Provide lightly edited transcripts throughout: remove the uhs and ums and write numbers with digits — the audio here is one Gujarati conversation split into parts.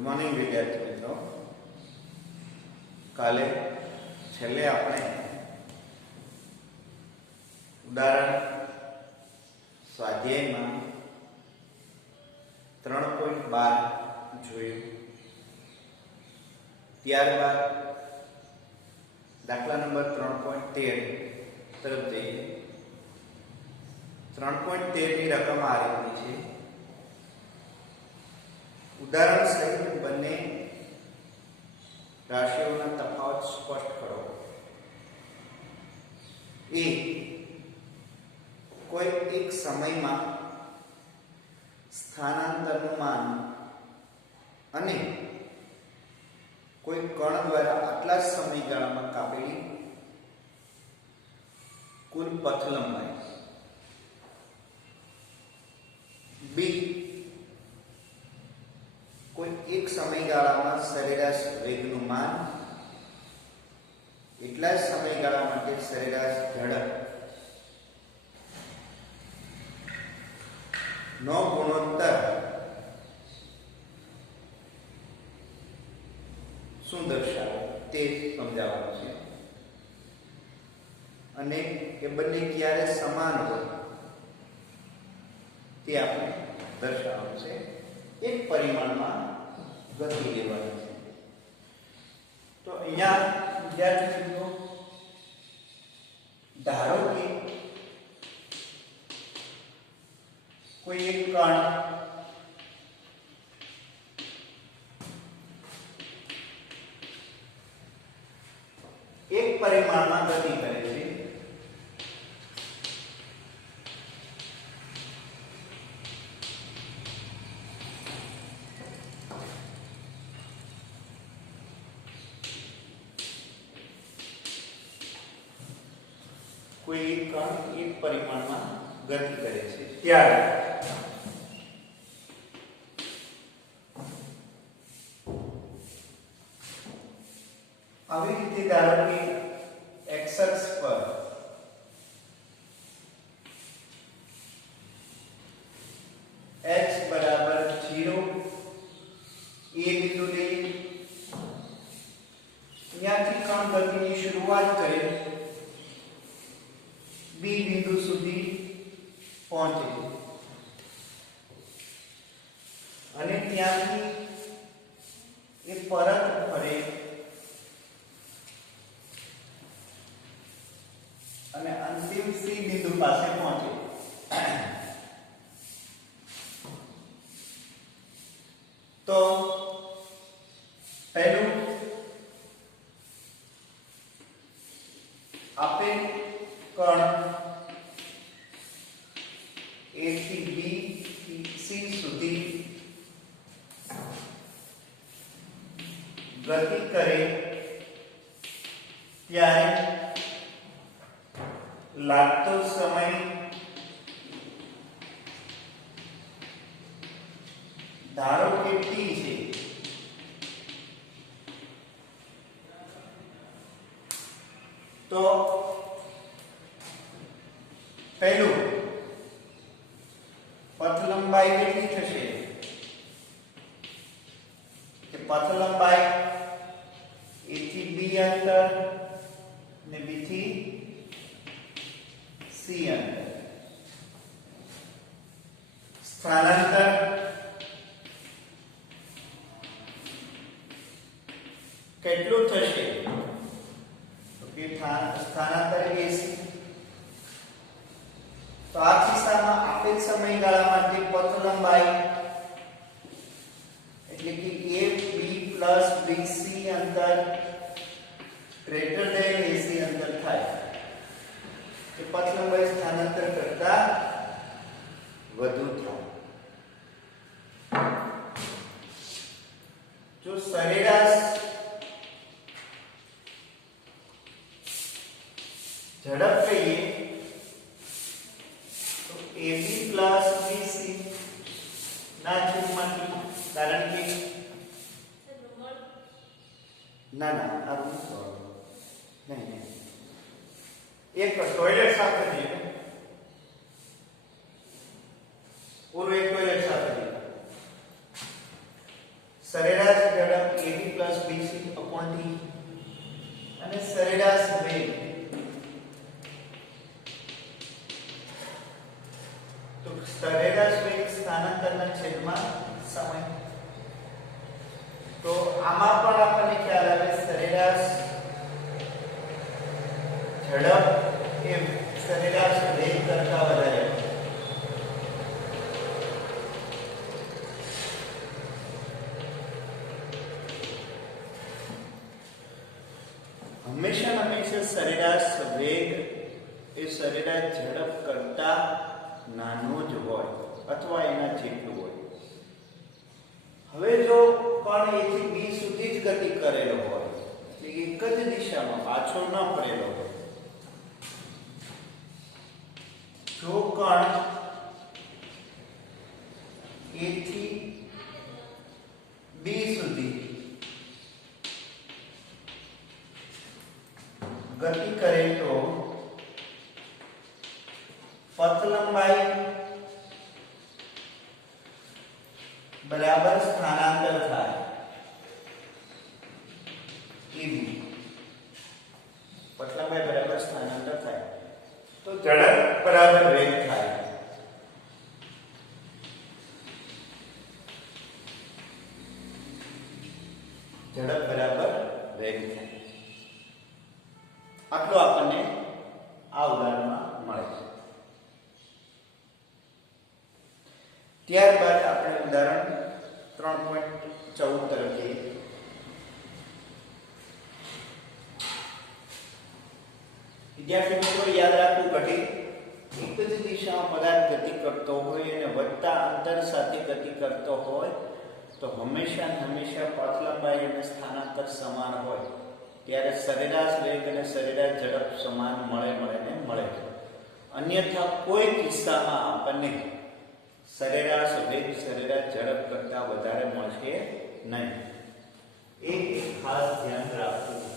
मॉर्निंग विद्यार्थी मित्रों, काले छेल्ले आपणे उदाहरण स्वाध्याय में 3.12 જોયું। ત્યારબાદ દાખલા નંબર 3.13 તરફ જઈએ। 3.13 ની રકમ આ રીતની છે। ઉદાહરણ સહિત બંને રાશિઓના તફાવત સ્પષ્ટ કરો। એ કોઈ એક સમયમાં સ્થાનાંતરનું માન અને કોઈ કણ દ્વારા આટલા સમયગાળામાં કાપેલી કુલ પથ લંબાઈ। બી કોઈ એક સમયગાળામાં સરેરાશ વેગનું માન એટલા જ સમયગાળા માટે સરેરાશ ઝડપ નો ગુણોત્તર શું દર્શાવે તે સમજાવવાનું છે અને એ બંને ક્યારે સમાન હોય તે આપણે દર્શાવવાનું છે। એક પરિમાણમાં ગતિ લેવાની છે। તો અહીંયા વિદ્યાર્થી મિત્રો ધારો કે કોઈ એક કણ એક પરિમાણમાં ગતિ કરે છે। કોઈ એક કણ એક પરિમાણમાં ગતિ કરે છે ત્યારે આવી રીતે ધારો કે x અક્ષ પર h બરાબર 0 એ બિંદુ લઈએ। અહીંયાથી કણ ગતિની શરૂઆત કરે बी बिंदु सुधी पहुंचे અને ત્યાંથી એ પરત ફરે અને અંતિમ સી બિંદુ પાસે પહોંચે। તો પહેલું આપેલ કણ A થી B થી C સુધી ગતિ કરે ત્યારે લાગતો સમય ધારો કે T છે। તો પહેલું પથ લંબાઈ કેટલી થશે કે પથ લંબાઈ A થી B અંતર ને B થી C અંતર। સ્થાનાંતર કેટલું થશે તો કે સ્થાનાંતર AC। तो आ કિસ્સામાં આપેલ સમયગાળા માટે પથ લંબાઈ એટલે કે AB BC અંતર ગ્રેટર ધેન AC અંતર થાય કે પથ લંબાઈ સ્થાનાંતર કરતા વધુ થાય। જો સરેરાશ ઝડપ કહીએ AB plus BC ના છેદમાંથી કારણ કે ના આ નહીં એક ટોયલેટ સાફ કરી દઈએ પૂરું એક ટોયલેટ સાફ કરી સરેરાશ સરેરાશ વેગ સ્થાનાંતરના છેદમાં સમય. તો આમાં પણ આપણને ખ્યાલ આવે સરેરાશ ઝડપ એ સરેરાશ વેગ કરતા વધારે હોય. હંમેશા સરેરાશ વેગ એ સરેરાશ ઝડપ કરતા નાનો જ હોય અથવા એના જેટલું હોય. હવે જો કણ A થી B સુધી જ ગતિ કરેલો હોય, એટલે એક જ દિશામાં પાછો ન ફરેલો હોય, જો કણ A થી B સુધી ગતિ કરે તો પથ લંબાઈ બરાબર સ્થાનાંતર થાય EB. પથ લંબાઈ બરાબર સ્થાનાંતર થાય તો ઝડપ બરાબર વેગ થાય. ઝડપ બરાબર વેગ થાય. આટલું આપણને આ ઉદાહરણમાં મળે છે. ત્યારબાદ આપણે ઉદાહરણ 3.14 તરફ જઈએ. વિદ્યાર્થી મિત્રો યાદ રાખવું, ઘટી એક જ દિશામાં પદાર્થ ગતિ કરતો હોય અને વધતા અંતર સાથે ગતિ કરતો હોય તો હંમેશા પથ લંબાઈ અને સ્થાનાંતર સમાન હોય ત્યારે સરેરાશ વેગ અને સરેરાશ ઝડપ સમાન મળે છે. અન્યથા કોઈ કિસ્સામાં આપણને સરેરાશ વેગ સરેરાશ ઝડપ કરતા વધારે મળશે નહીં. એ ખાસ ધ્યાન રાખવું.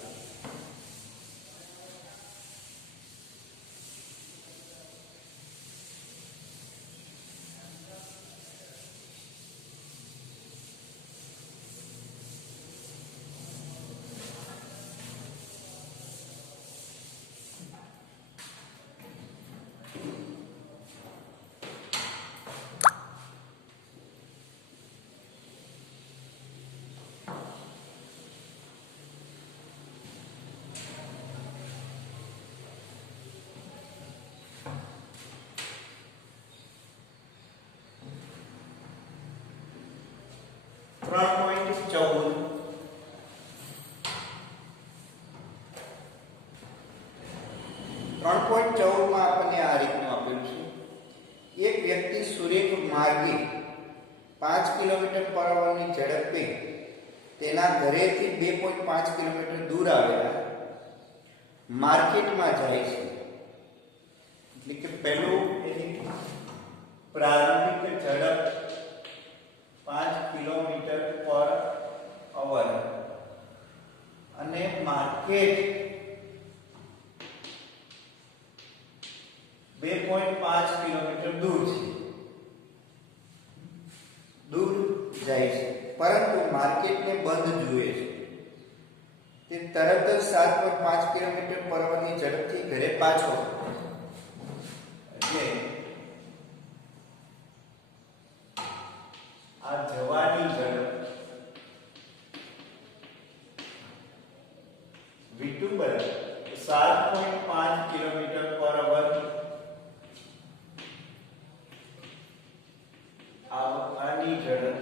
માં આપણને આ રીતનું આપેલું છે. એક વ્યક્તિ સુરેખ માર્ગે 5 કિલોમીટર પર અવરની ઝડપે તેના ઘરેથી 2.5 કિલોમીટર દૂર આવેલા માર્કેટમાં જાય છે. એટલે કે પહેલું એની પ્રારંભિક ઝડપ 5 કિલોમીટર પર અવર અને માર્કેટ 2.5 કિલોમીટર દૂર જાય છે, પરંતુ માર્કેટને બંધ જુએ છે. તે તરત જ 7.5 કિલોમીટર પર અવરની ઝડપથી ઘરે પાછો. એટલે આ જવાની ઝડપ v2 બરાબર 7.5 કિલોમીટર પર અવર આની ઝડપ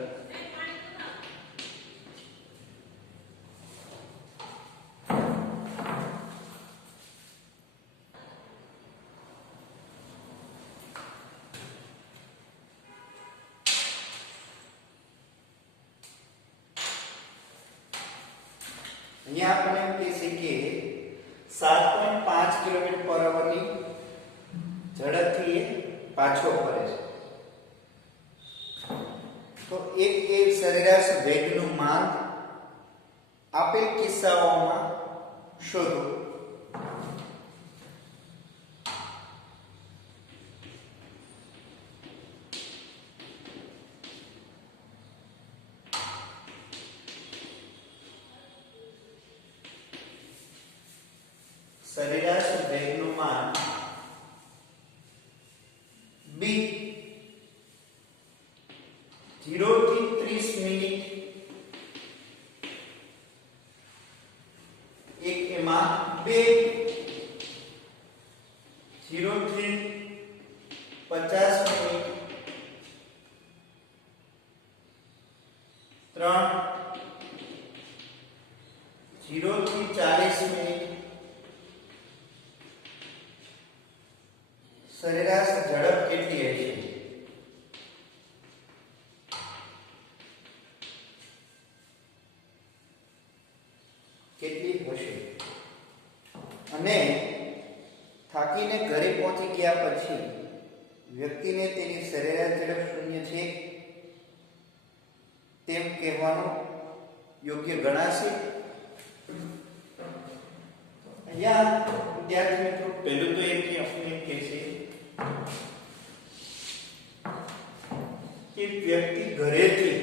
અહીંયા આપણે એમ કહી શકીએ 7.5 કિલોમીટર પર અવરની ઝડપથી પાછો ફરે છે. તો એક એ સરેરાશ વેગનું માન આપેલ કિસ્સાઓમાં શોધો. સરેરાશ વેગનું માન b 50 મિનિટ 3 0 થી 40 મિનિટ સરેરાશ ઝડપ કેટલી હશે? કેટલી હશે? અને થાકીને ઘરે પહોંચી ગયા પછી વ્યક્તિને તેની સરેરાશ ઝડપ શૂન્ય છે તેમ કહેવાનું યોગ્ય ગણાશે? અહીંયા વિદ્યાર્થી મિત્રો પહેલું તો એક આપણે કહેશે કે વ્યક્તિ ઘરેથી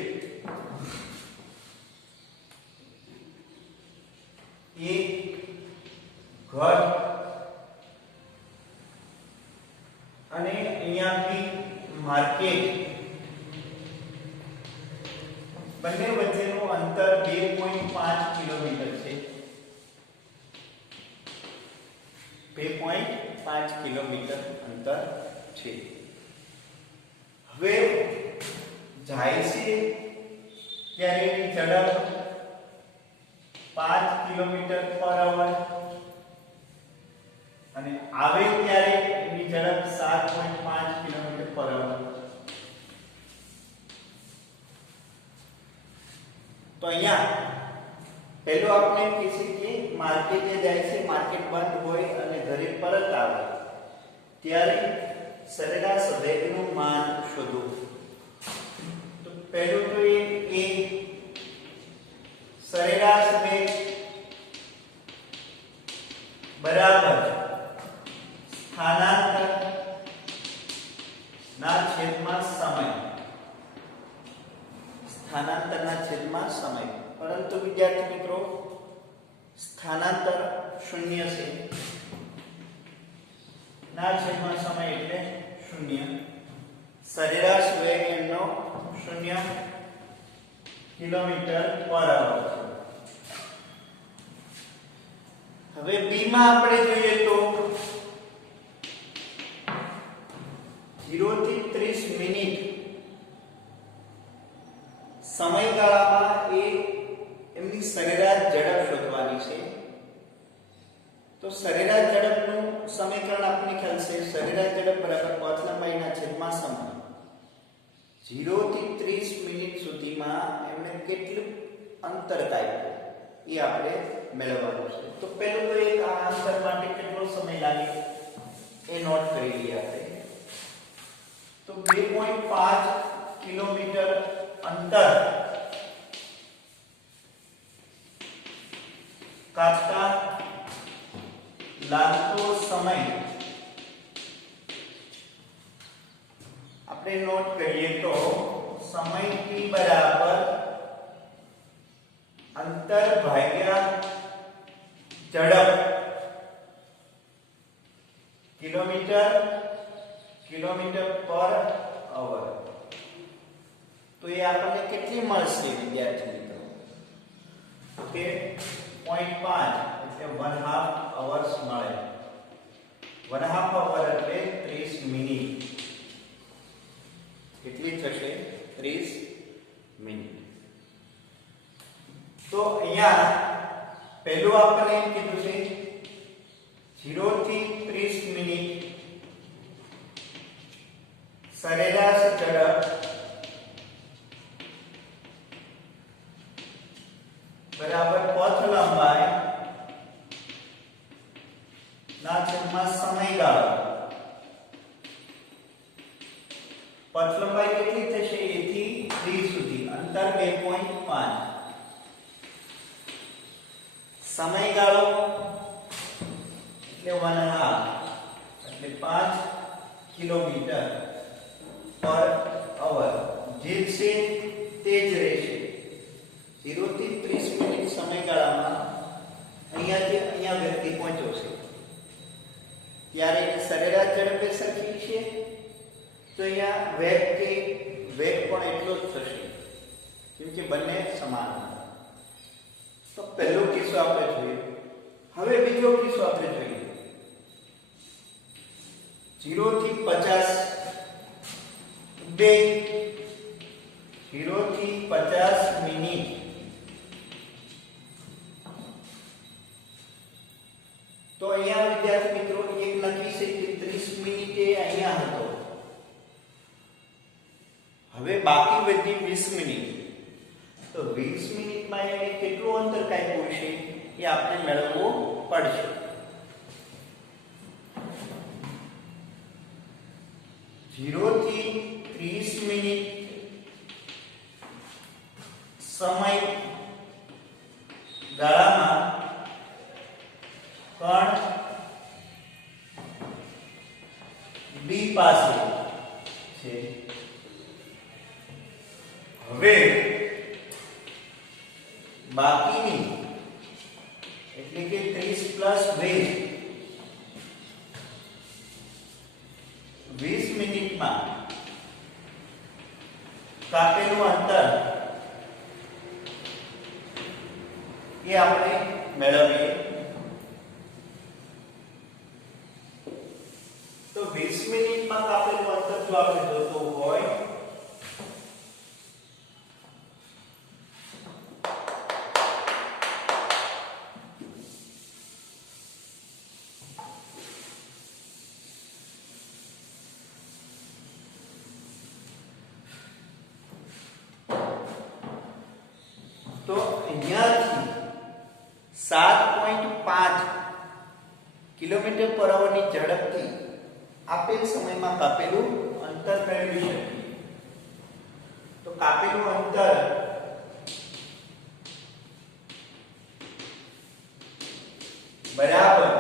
એક ઘર અને અહીંયાથી માર્કેટ બંને વચ્ચેનું અંતર 2.5 કિલોમીટર છે. 2.5 કિલોમીટર અંતર છે. હવે જાય છે ત્યારે એની ઝડપ 5 કિલોમીટર પર અવર અને આવે ત્યારે એની ઝડપ 7.5 કિલોમીટર પર અવર. તો અહીંયા પહેલો આપણે કહીએ કે માર્કેટે જાય છે, માર્કેટ બંધ હોય અને ઘરે પરત આવે ત્યારે સરેરાશ વેગનું માન શોધો. તો પહેલું તો એ સરેરાશ વેગ બરાબર સ્થાનાંતર ના છેદમાં સમય. સ્થાનાંતરના છેદમાં સમય. પરંતુ વિદ્યાર્થી મિત્રો સ્થાનાંતર શૂન્ય છે, ના છેદમાં સમય એટલે શૂન્ય. સરેરાશ વેગ એનો 0 કિલોમીટર પર અવર છે. હવે બી માં આપણે જોઈએ તો 0 થી 30 મિનિટ સમયગાળામાં એ એમની સરેરાશ ઝડપ શોધવાની છે. તો સરેરાશ ઝડપનું સમીકરણ આપણને ખ્યાલ છે, સરેરાશ ઝડપ બરાબર પથ લંબાઈના છેદમાં સમય. 0 થી 30 મિનિટ સુધીમાં એમણે કેટલું અંતર કાપ્યું એ આપણે મેળવવાનું છે. તો પહેલું તો એક આ અંતર માટે કેટલો સમય લાગે એ નોટ કરી લઈએ આપણે. તો 2.5 કિલોમીટર અંતર કાપતા લાગતો સમય આપણે નોટ કરીએ તો સમય t બરાબર અંતર ભાગ્યા ઝડપ કિલોમીટર પર અવર. તો એ આપણને કેટલી મળશે વિદ્યાર્થી મિત્રો? કે 0.5 એટલે 1/2 અવર્સ મળે. 1/2 અવર એટલે 30 મિનિટ. કેટલી થશે? 30 મિનિટ. તો અહીંયા પહેલું આપણે એમ કીધું છે 0 થી 30 મિનિટ સરેરાશ ઝડપ બરાબર પથ લંબાઈ ના છેદમાં સમયગાળો. પથ લંબાઈ કેટલી થશે? a થી b સુધી અંતર 2.5. સમયગાળો એટલે 1/2 એટલે 5 કિલોમીટર પર અવર. જે છે તે જ રહેશે. 0 થી 30 મિનિટ સમયગાળામાં અહીંયાથી અહીંયા વ્યક્તિ પહોંચ્યો છે ત્યારે સરેરાશ ઝડપે સરખી છે. તો અહીંયા વેગ પણ એટલો જ થશે કેમ કે બંને સમાન. તો પહેલો કિસ્સો આપણે જોઈએ. હવે બીજો કિસ્સો આપણે જોઈએ. 0 થી 50 વેગ 0 થી 50 મિનિટ. તો અહીંયા વિદ્યાર્થી મિત્રો એક લખી છે કે 30 મિનિટે અહીંયા હતો. હવે બાકી બધી 20 મિનિટ. તો 20 મિનિટમાં એને કેટલું અંતર કાપ્યું છે એ આપણે મેળવવું પડશે. ઝીરો થી 30 મિનિટ સમય ગાળામાં કણ બી પાસે છે. હવે બાકીની એટલે કે 30 પ્લસ વેગ 20 મિનિટમાં કાપેલું અંતર એ આપણે મેળવીએ. તો 20 મિનિટમાં કાપેલું અંતર જો આપણે જોતું હોય તો અહીંયાથી 7.5 કિલોમીટર પર અવરની ઝડપથી આપેલ સમયમાં કાપેલું અંતર મેળવી શકીએ. તો કાપેલું અંતર બરાબર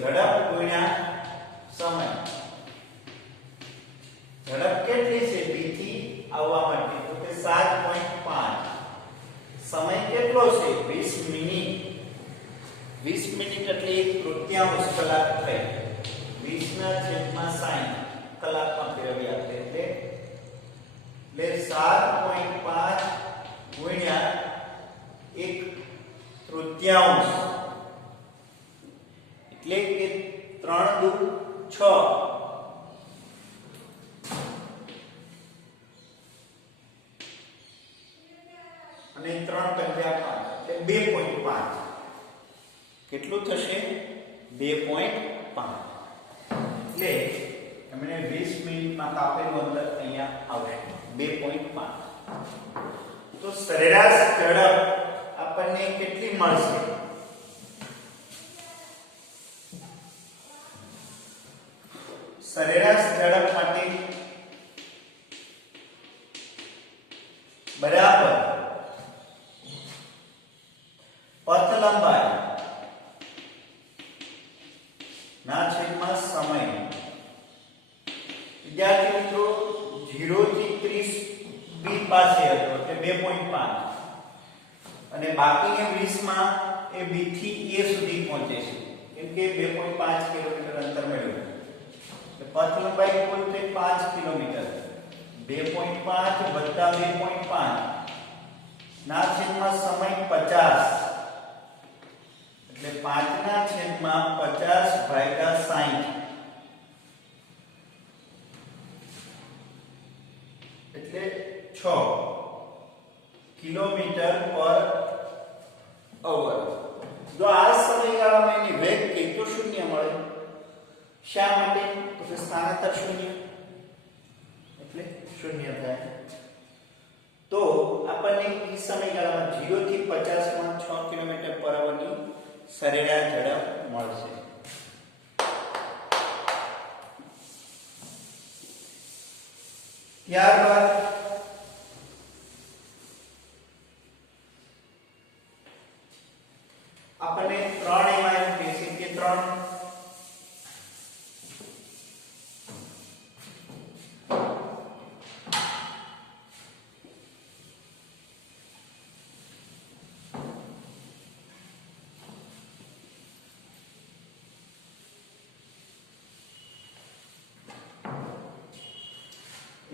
ઝડપ ગુણ્યા સમય. ઝડપ કેટલી છે b થી આવવા માટે? તો કે 7.5. સમય કેટલો છે? 20 મિનિટ. 20 મિનિટ એટલે 1/3 કલાક થઈ. 20/60 કલાકમાં ફેરવી આપે એટલે 7.5 ગુણ્યા 1/3 એટલે કે 3 દુ 6 અને 3 પંજા 5 એટલે 2.5. કેટલું થશે? 2.5. એટલે એમણે 20 મિનિટમાં કાપેલું અંતર અહીંયા આવશે 2.5. તો સરેરાશ ઝડપ આપણને કેટલી મળશે? સરેરાશ ઝડપ માટે બરાબર પથ લંબાઈ ના છેદમાં સમય. વિદ્યાર્થી મિત્રો 0 થી 30 b પાસે હતો એટલે 2.5 અને બાકીની 20 માં એ b થી a સુધી પહોંચે છે કેમ કે 2.5 કિલોમીટર અંતર મેળવ્યું. પથ લંબાઈ કુલ થઈ 5 કિલોમીટર. 2.5 વત્તા 2.5 ના છેદમાં સમય 50 એટલે 5 ના છેદમાં 50 ભાગ્યા 60 એટલે 6 કિલોમીટર પર અવર. જો આ સમયગાળામાં એની વેગ કેટલો શૂન્ય મળે? શા માટે? તો કે સ્થાનાંતર શૂન્ય એટલે શૂન્ય થાય. તો આપણને એ સમયગાળામાં 0 થી 50 માં 6 કિલોમીટર પર અવરની સરેરાશ ઝડપ મળશે. ત્યારબાદ આપણને 3 એમાં એમ કહેશે કે 3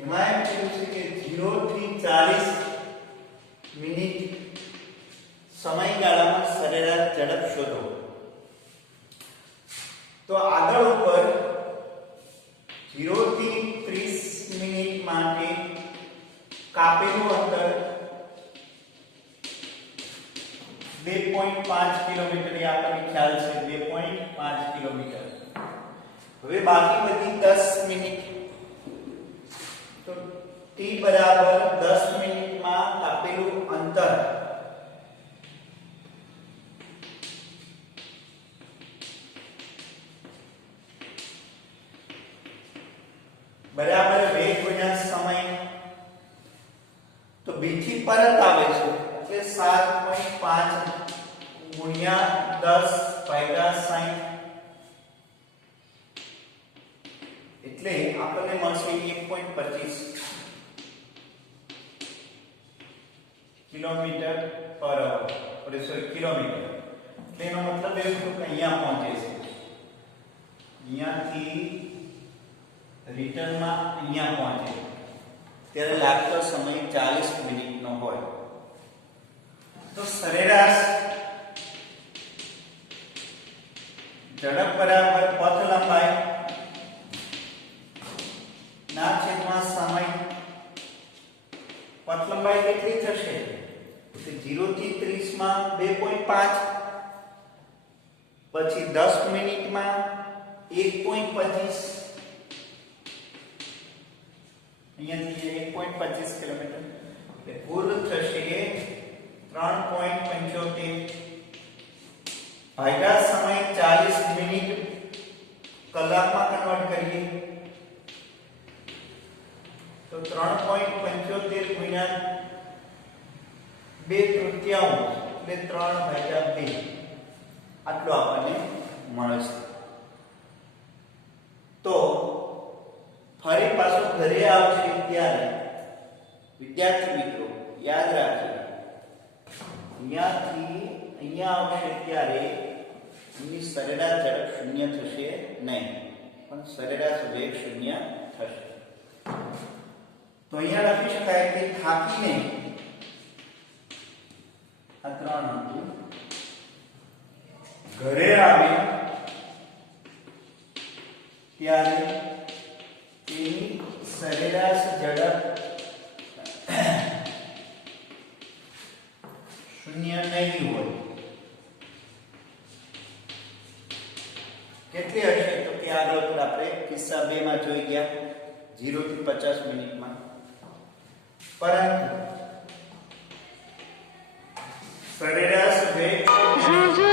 એમાં એમ કહ્યું છે કે 0 થી 40 મિનિટ સમયગાળામાં સરેરાશ ઝડપ શોધો. તો આગળ ઉપર 0 થી 30 મિનિટ માટે કાપેલું અંતર 2.5 કિલોમીટર એ આપણને ખ્યાલ છે 2.5 કિલોમીટર. હવે બાકી બધી 10 મિનિટ તો t બરાબર 10 મિનિટમાં કાપેલું અંતર બરાબર વેગ ગુણ્યા સમય. તો b થી પરત આવે છે એટલે 7.5 ગુણ્યા 10 ભાગ્યા 60 એટલે આપણને મળશે 1.25 કિલોમીટર પર અવર. કિલોમીટર એટલે એનો મતલબ એ કે અહીંયા પહોંચે છે, અહીંયાથી રિટર્નમાં અહીંયા પહોંચે ત્યારે લાગતો સમય 40 મિનિટનો હોય. તો સરેરાશ ઝડપ બરાબર પથ લંબાઈ ના છેદમાં સમય. પથ લંબાઈ કેટલી થશે? તો 0 થી 30 માં 2.5, પછી 10 મિનિટમાં 1.25, અહીંયાથી 1.25 કિલોમીટર એટલે કુલ થશે 3.75 ભાગ્યા સમય 40 મિનિટ કલાકમાં કન્વર્ટ કરીએ તો 3.75 ગુણ્યા 2/3 એટલે 3/2 આટલું આપણને મળે છે. તો ફરી પાછું ઘરે આવશે ત્યારે વિદ્યાર્થી મિત્રો યાદ રાખજો, અહીંયાથી અહીંયા આવશે ત્યારે એની સરેરાશ ઝડપ 0 થશે નહીં, પણ સરેરાશ વેગ 0 થશે. તો અહીંયા લખી શકાય કે થાકીને આ 3 હતું ઘરે આવે ત્યારે તેની સરેરાશ ઝડપ 0 નહીં હોય. કેટલી હશે? તો કે આગળ પર આપણે કિસ્સા 2 માં જોઈ ગયા 0 થી 50 મિનિટમાં. પરંતુ સરેરાશ વેગ હતું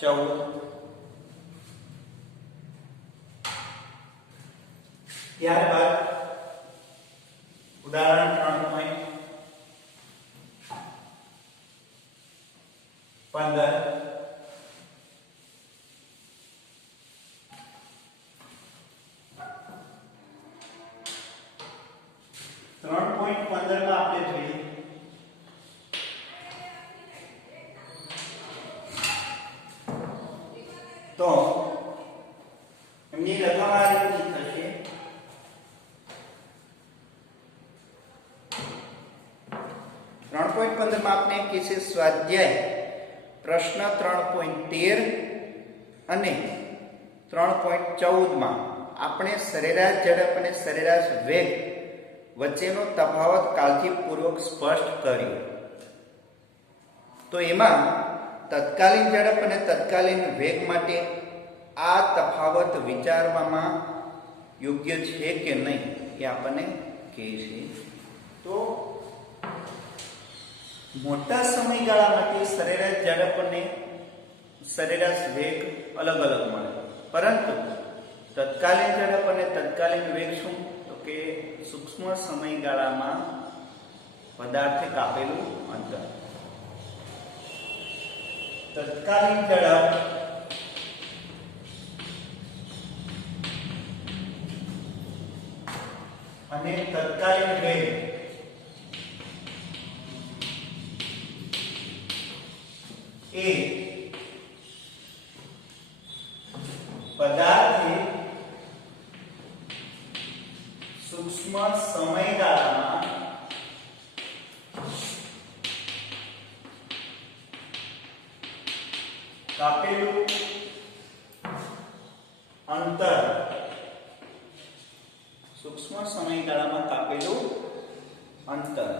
3.14. ત્યારબાદ ઉદાહરણ 3.15 3.15 માં આપણે જોઈએ તો એમની રકમ આ રીતની થશે 3.15 માં આપણે કીધે સ્વાધ્યાય પ્રશ્ન 3.13 અને 3.14 માં આપણે સરેરાશ ઝડપ અને સરેરાશ વેગ વચ્ચેનો તફાવત કાળજીપૂર્વક સ્પષ્ટ કર્યો. તો એમાં તત્કાલીન ઝડપ અને તત્કાલીન વેગ માટે આ તફાવત વિચારવામાં યોગ્ય છે કે નહીં એ આપણને કહે છે. તો મોટા સમયગાળા માટે સરેરાશ ઝડપ અને સરેરાશ વેગ અલગ અલગ મળે, પરંતુ તત્કાલીન ઝડપ અને તત્કાલીન વેગ શું? તો કે સૂક્ષ્મ સમયગાળામાં પદાર્થે કાપેલું અંતર. તત્કાલીન ઝડપ અને તત્કાલીન વેગ એ પદાર્થે સૂક્ષ્મ સમયગાળામાં કાપેલું અંતર, સૂક્ષ્મ સમયગાળામાં કાપેલું અંતર,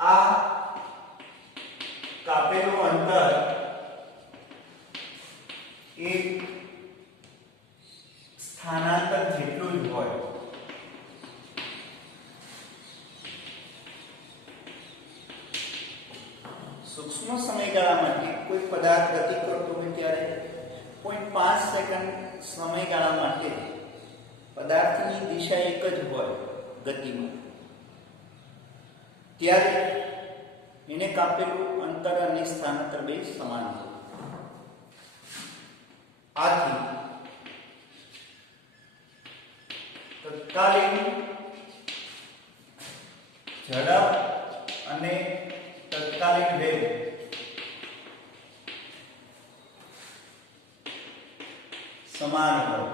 આ કાપેલું અંતર એ સ્થાનાંતર જેટલું જ હોય. સૂક્ષ્મ સમયગાળામાંથી કોઈ પદાર્થ ગતિ કરતો હોય ત્યારે 0.5 સેકન્ડ સમયગાળા માટે પદાર્થની દિશા એક જ હોય ગતિમાં, ત્યારે એને કાપેલું અંતર અને સ્થાનાંતર બે સમાન હોય. આથી તત્કાલીન ઝડપ અને તત્કાલીન વેગ સમાન હોય.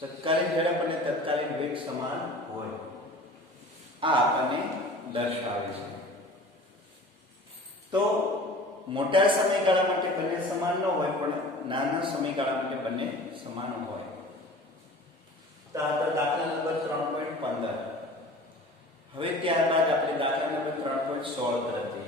તત્કાલીન ઝડપ અને તત્કાલીન વેગ સમાન હોય આ આપણને દર્શાવે છે. તો મોટા સમયગાળા માટે બંને સમાન ન હોય, પણ નાના સમયગાળા માટે બંને સમાન હોય. તો આ તો દાખલા નંબર 3.15. હવે ત્યારબાદ આપણે દાખલા નંબર 3.16 તરફ જઈએ.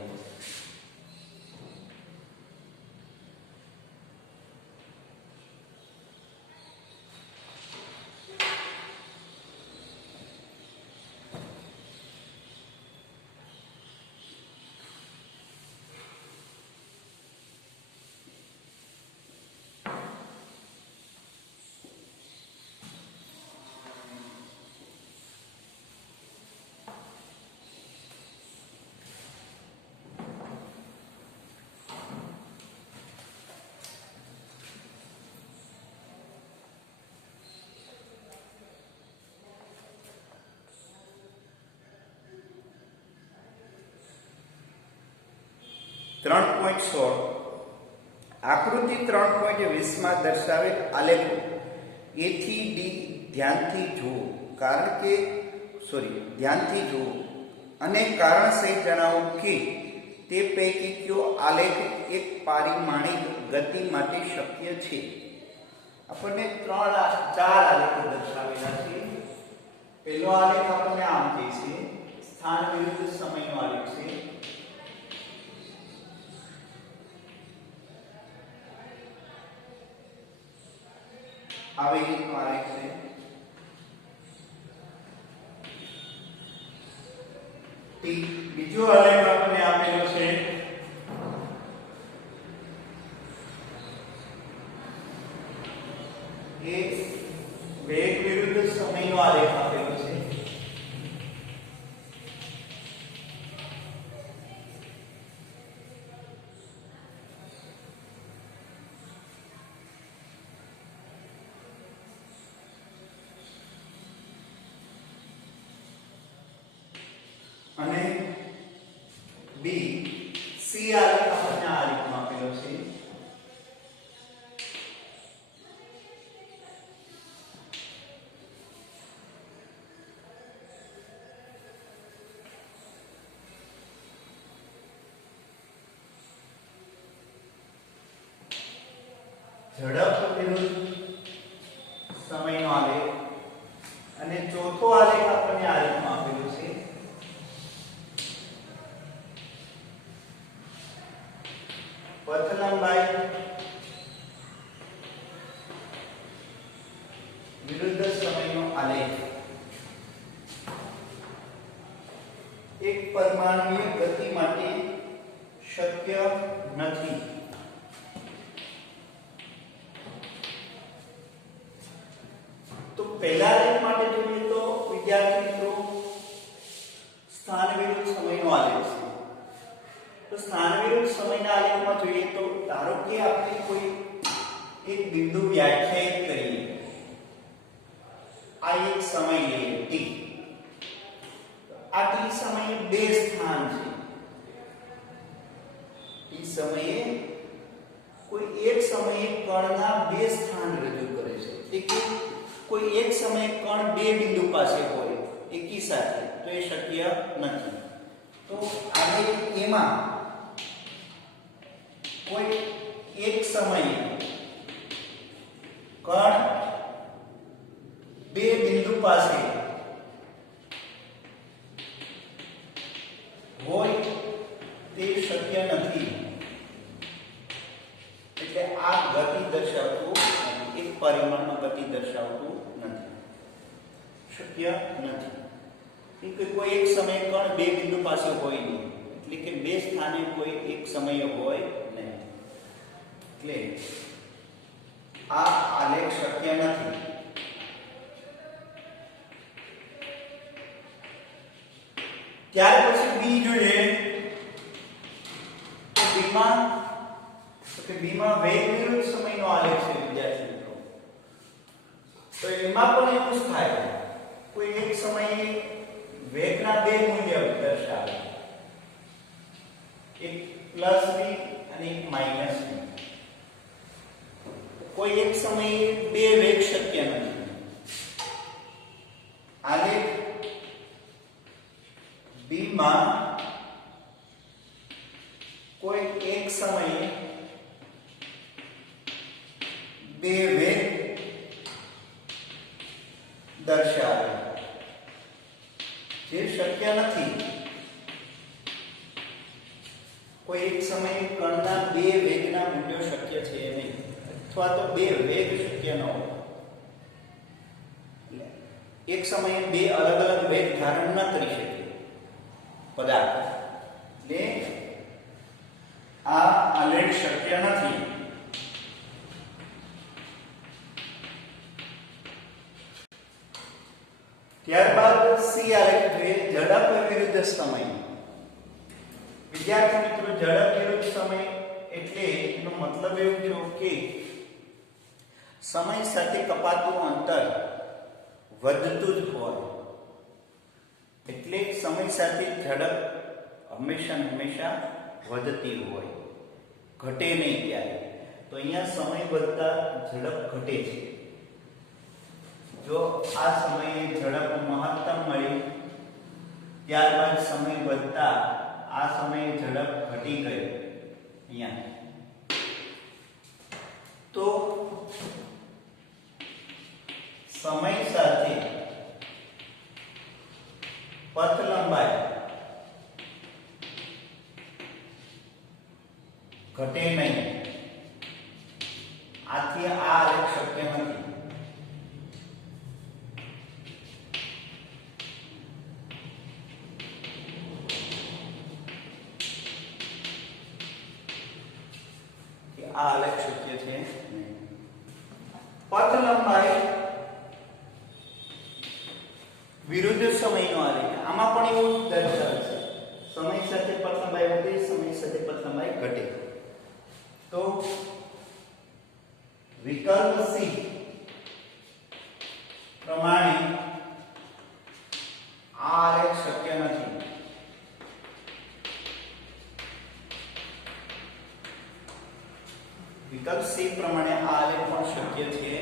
આકૃતિ 3.20 માં દર્શાવેલ આલેખ A થી D ધ્યાનથી જુઓ, ધ્યાનથી જુઓ અને કારણ સહિત જણાવો કે તે પૈકી કયો આલેખ એક પારિમાણિક ગતિ માટે શક્ય છે. આપણને 4 આલેખો દર્શાવેલા છે. પહેલો આલેખ આપણને આમ કહે છે, સ્થાન વિરુદ્ધ સમયનો આલેખ છે. આવી રીતનો આલેખ છે. બીજો આલેખ આપણને આપેલો છે એ વેગ વિરુદ્ધ સમયનો આલેખ આપેલો છે. અને બી સી આલેખ આપણને આ રીતમાં આપેલો છે. ઝડપ વિરુદ્ધ સમયનો આલેખ. અને ચોથો આલેખ આપણને આ રીતમાં આપેલો છે. પથ લંબાઈ વિરુદ્ધ સમયનો આલેખ. એક પરમાણુય ગતિ માટે શક્ય નથી. તો પહેલા આલેખ માટે જોઈએ તો વિદ્યાર્થી મિત્રો કે આપણે કોઈ એક બિંદુ વ્યાખ્યાયિત કરીએ, આ એક સમય લઈએ t, આ t સમયે બે સ્થાન છે, t સમયે કોઈ એક સમયે કણના બે સ્થાન રજૂ કરે છે, એટલે કે કોઈ એક સમયે કણ બે બિંદુ પાસે હોય એકી સાથે, તો એ શક્ય નથી. તો આને એમાં કોઈ એક સમયે કણ બે બિંદુ પાસે હોય તે શક્ય નથી. એટલે આ ગતિ દર્શાવતું નથી, એક પરિમાણમાં ગતિ દર્શાવતું નથી, શક્ય નથી. કે કોઈ એક સમયે કણ બે બિંદુ પાસે હોય નહીં, એટલે કે બે સ્થાને કોઈ એક સમયે હોય નહીં, એટલે આ આલેખ શક્ય નથી. ત્યાર પછી બી જોઈએ, તો બીમાં વેગ વિરુદ્ધ સમયનો આલેખ છે વિદ્યાર્થી મિત્રો. તો એમાં પણ એવું જ થાય, કોઈ એક સમયે વેગના બે મૂલ્ય દર્શાવે, એક પ્લસ v અને એક માઈનસ v. કોઈ એક સમયે બે વેગ શક્ય નથી. આલેખ b માં કોઈ એક સમયે બે વેગ દર્શાવે, જે શક્ય નથી. કોઈ એક સમયે કણના બે વેગના મૂલ્યો શક્ય છે નહીં, અથવા તો બે વેગ શક્ય ન હોય. એક સમયે બે અલગ અલગ વેગ ધારણ ન કરી શકે પદાર્થ, એટલે આ આલેખ શક્ય નથી. ત્યારબાદ સી આલેખ જોઈએ, ઝડપ વિરુદ્ધ સમય. વિદ્યાર્થી મિત્રો, ઝડપ વિરુદ્ધ સમય એટલે એનો મતલબ એવું થયો કે સમય સાથે કપાતું અંતર વધતું જ હોય, એટલે સમય સાથે ઝડપ હંમેશા વધતી હોય, ઘટે નહીં ક્યારે. તો અહીંયા સમય વધતા ઝડપ ઘટે છે. જો આ સમયે ઝડપ મહત્તમ મળી, ત્યારબાદ સમય વધતા આ સમયે ઝડપ ઘટી ગઈ અહીંયા, તો સમય સાથે પથ લંબાઈ ઘટે નહીં. આથી આ આલેખ શક્ય નથી. આ આલેખ શક્ય છે. પથ લંબાઈ વિરુદ્ધ સમયનો આલેખ, આમાં પણ એવું દર્શાવે છે, સમય સાથે પથ લંબાઈ વધે, સમય સાથે પથ લંબાઈ ઘટે. તો વિકલ્પ સી પ્રમાણે આ આલેખ શક્ય નથી. વિકલ્પ સી પ્રમાણે આ આલેખ પણ શક્ય છે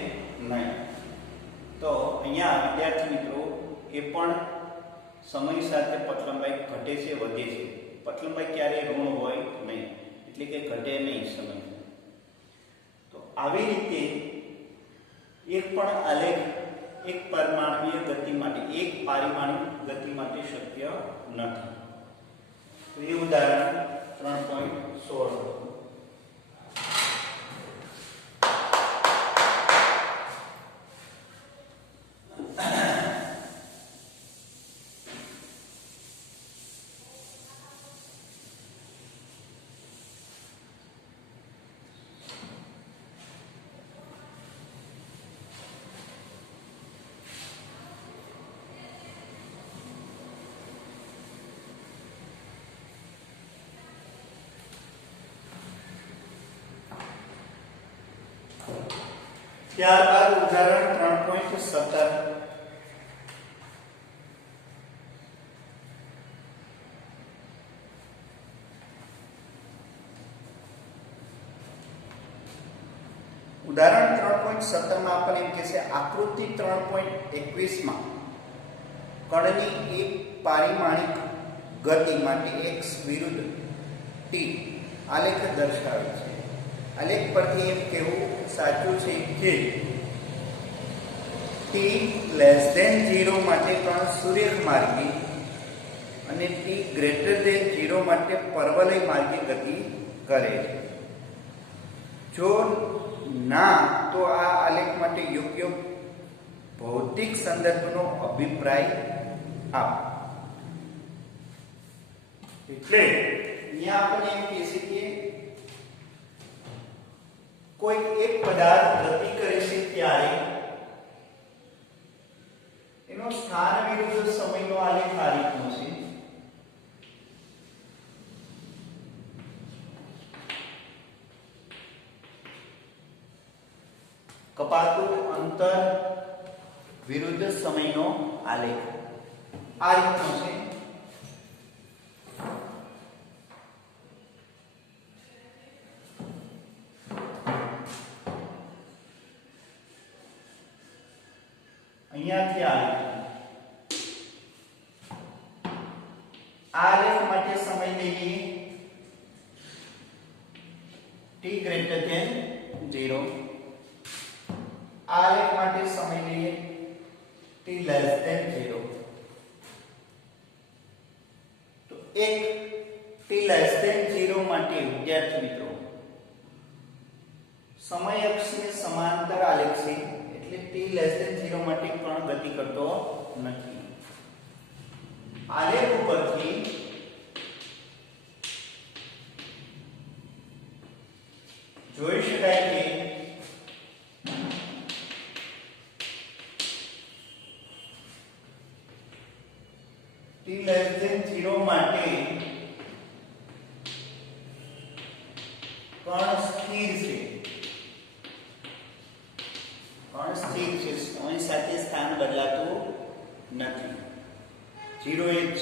નહીં. તો અહીંયા વિદ્યાર્થી મિત્રો એ પણ સમય સાથે પથ લંબાઈ ઘટે છે, વધે છે. પથ લંબાઈ ક્યારેય ઋણ હોય નહીં, એટલે કે ઘટે નહીં સમય. તો આવી રીતે એક પણ આલેખ એક પરિમાણીય ગતિ માટે, એક પારિમાણિક ગતિ માટે શક્ય નથી. તો એ ઉદાહરણ 3.16. ત્યારબાદ ઉદાહરણ 3.17 ઉદાહરણ 3.17 માં આપણને એમ કહે છે આકૃતિ 3.21 માં કણની એક પારિમાણિક ગતિ માટે x વિરુદ્ધ t આલેખ દર્શાવે છે. આલેખ પરથી એમ કહેવું સાચું છે કે t <0 માટે કણ સૂર્યક માર્ગે અને t < 0 માટે પરવલય માર્ગે ગતિ કરે છે. જો ના તો આ આલેખ માટે યોગ્ય ભૌતિક સંદર્ભનો અભિપ્રાય આપો. એટલે અહીંયા આપણે એમ કહીએ કે કોઈ એક પદાર્થ ગતિ કરે છે ત્યારે એનો સ્થાન વિરુદ્ધ સમયનો આલેખ આ રીતનો છે. કપાતું અંતર વિરુદ્ધ સમયનો આલેખ આ રીતનો છે. અહીંયાથી આ આલેખ માટે સમય લઈએ t <0. આલેખ માટે સમય લઈએ t <0. તો એક t<0 માટે વિદ્યાર્થી મિત્રો સમય અક્ષને સમાંતર આલેખ છે. એટલે t<0 માટે કણ ગતિ કરતો નથી. આલેખ ઉપરથી જોઈ શકાય કે t<0 માટે કણ સ્થિર છે. સમય સાથે સ્થાન બદલાતું નથી. 0 એ જ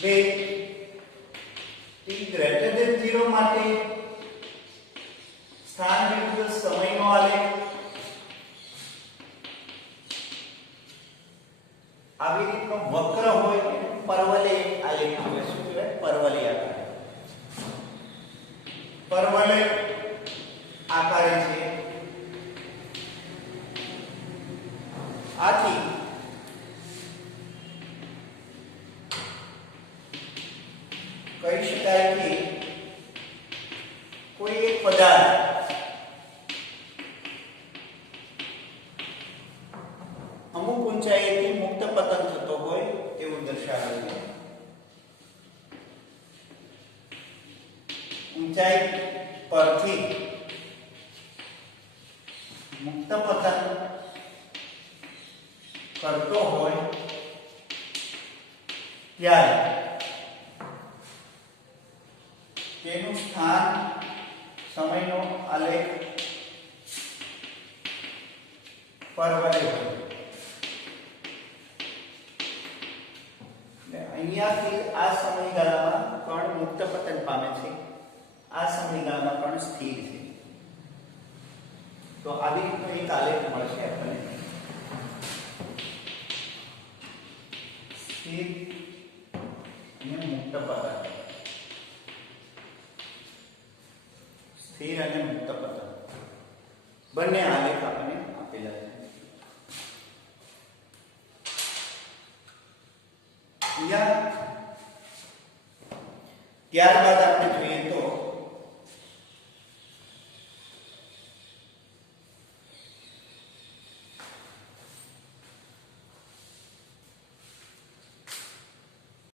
છે. t <0 માટે સ્થાન વિરુદ્ધ સમયનો આલેખ આવી રીતનો વક્ર હોય પરવલય આલેખ કહેવાય. શું કહેવાય? પરવલય આકાર. પરવલય આકારે છે. આથી કહી શકાય કે કોઈ એક પદાર્થ અમુક ઊંચાઈએથી મુક્ત પતન થતો હોય તેવું દર્શાવે છે. ઊંચાઈ પરથી મુક્ત પતન કરતો હોય ત્યારે તેનું સ્થાન સમયનો આલેખ પરવલય હોય. અહીંયાથી આ સમયગાળામાં કણ મુક્ત પતન પામે છે. આ સમયગાળામાં કણ સ્થિર છે. તો આવી રીતનો એક આલેખ મળશે આપણને. સ્થિર અને મુક્ત પતન. સ્થિર અને મુક્ત પતન બંને આલેખ આપણને આપેલા છે. ત્યારબાદ આપણે